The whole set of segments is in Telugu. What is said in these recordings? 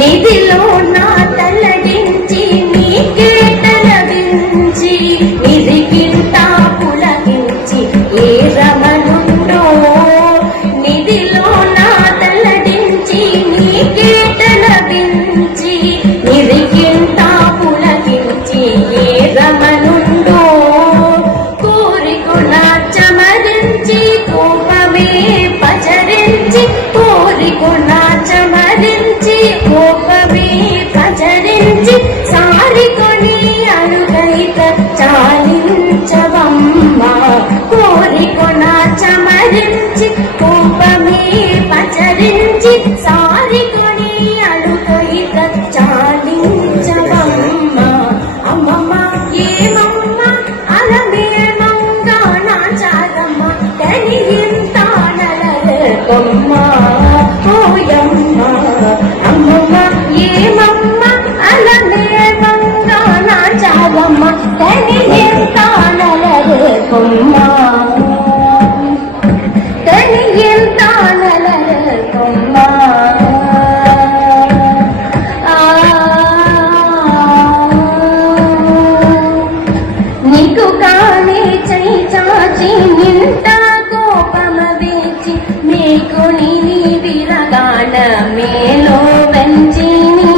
నిధిలో నా తల్లడించి నీకే తలవించి నిరిగింత పులగించి ఏ రమణుండో నిధిలో నా తల్లడించి నీకే తలవించి నిరిగింత పులగించి ఏ రమణుండో కోరికుణ చమరించి కోపమే పచరించి కోరికుణ చమరించి కోపమే పచరించి సారికొని అడుగైక చాలించవమ్మ కోరికుణ చమరించి కోపమే పచరించి సారికొని అడుగైక చాలించవమ్మ అమ్మమ్మ ఏమమ్మ అలమేమంగ నా చాలమ్మ తనియింత నలరకమ్మ ఓయమ్మ అమ్మమ్మ ఏమమ్మ అలమేమంగ నా చాలమ్మ తనియింత నలరకమ్మ తనియింత నలరకమ్మ నీకు కానే చై చాచి నింత కోపమ వేచి మేకుని విరగాన మేలో వెంచిని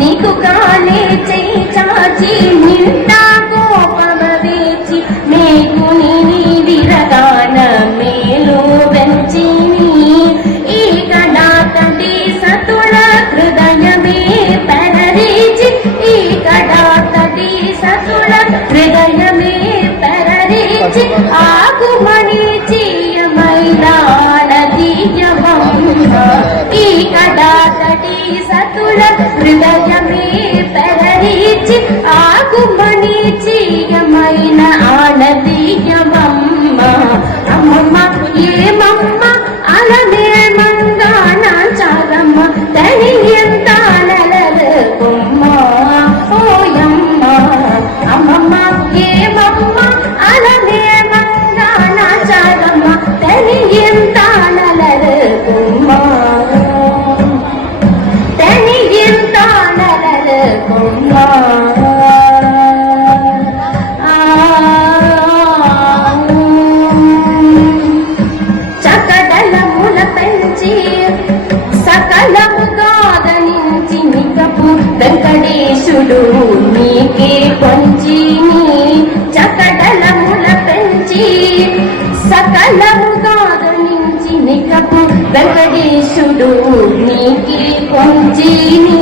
నీకు కానే చై చాచి నింత కోపమ వేచి మేకుని విరగాన మేలో వెంచిని ఈ కడాతటి సతుల హృదయమే పెరరీచి ఈ కడాతటి సతుల హృదయమే పెరరీచి ఆకుమణి చీయమైనాడదీయమమ్మ ఈ కడాతటి సతుల హృదయమే పెరరీచి ఆకుమణి చీయమైన ఆడదీయమమ్మ అమ్మమ్మ ఏమమ్మ అలమేమంగ నా చాలమ్మ తనియంత నలరకమ్మ ఓయమ్మ అమ్మమ్మ ఏమమ్మ అలమేమంగ నా చాలమ్మ తనియంత నలరకమ్మ తనియంత నలరకమ్మ చకడలముల పెంచి సకలముగా గణించి నికపు వెంకటేశుడు నీకే కొంచిని చకడలముల పెంచి సకలముగా గణించి నికపు వెంకటేశుడు నీకే కొంచిని